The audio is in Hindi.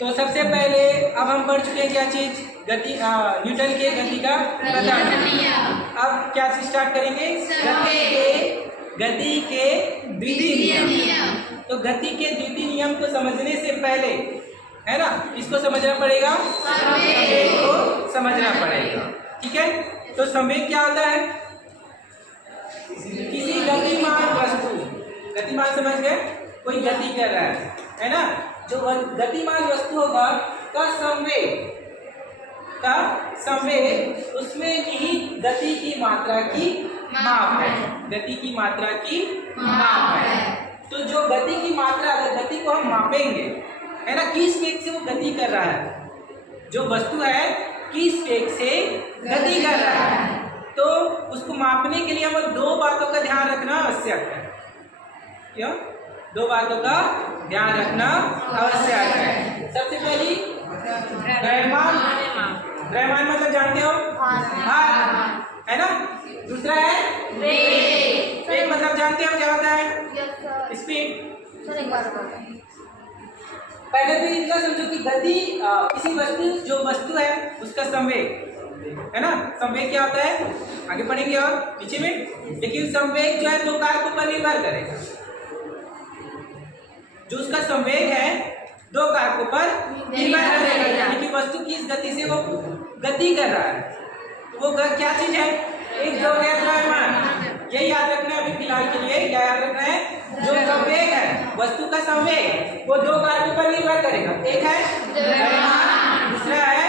तो सबसे पहले अब हम पढ़ चुके हैं क्या चीज, गति, न्यूटन के गति का प्रथम। अब क्या चीज स्टार्ट करेंगे, गति के द्वितीय नियम। तो गति के द्वितीय नियम को समझने से पहले, है ना, इसको समझना पड़ेगा, संवेग को समझना पड़ेगा। ठीक है, तो संवेग क्या होता है, किसी गतिमान वस्तु, गतिमान समझ गए, कोई गति कर रहा है ना, जो गतिमान वस्तु होगा का संवेग उसमें निहित गति की मात्रा की माप है, गति की मात्रा की माप है। तो जो गति की मात्रा, अगर गति को हम मापेंगे, है ना, किस वेग से वो गति कर रहा है, जो वस्तु है किस वेग से गति कर रहा है, तो उसको मापने के लिए हमें दो बातों का ध्यान रखना आवश्यक है। क्यों? दो बातों का ध्यान रखना आवश्यक है। सबसे पहली द्रव्यमान, द्रव्यमान मतलब जानते हो, हाँ, है ना। दूसरा है वेग, वेग मतलब जानते हो क्या होता है, स्पीड। पहले तो इतना समझो कि गति किसी वस्तु, जो वस्तु है उसका संवेग, है ना, संवेग क्या होता है आगे पढ़ेंगे और नीचे में, लेकिन संवेग जो है दो कारकों पर निर्भर करेगा। जो उसका संवेग है दो कारकों पर निर्भर करेगा, यानी कि वस्तु की इस गति से वो गति कर रहा है, तो वो क्या चीज है, एक जो है द्रव्यमान। ये याद रखना है अभी फिलहाल के लिए, क्या याद रखना है, जो संवेग है, वस्तु का संवेग वो दो कारकों पर निर्भर करेगा, एक है द्रव्यमान, दूसरा है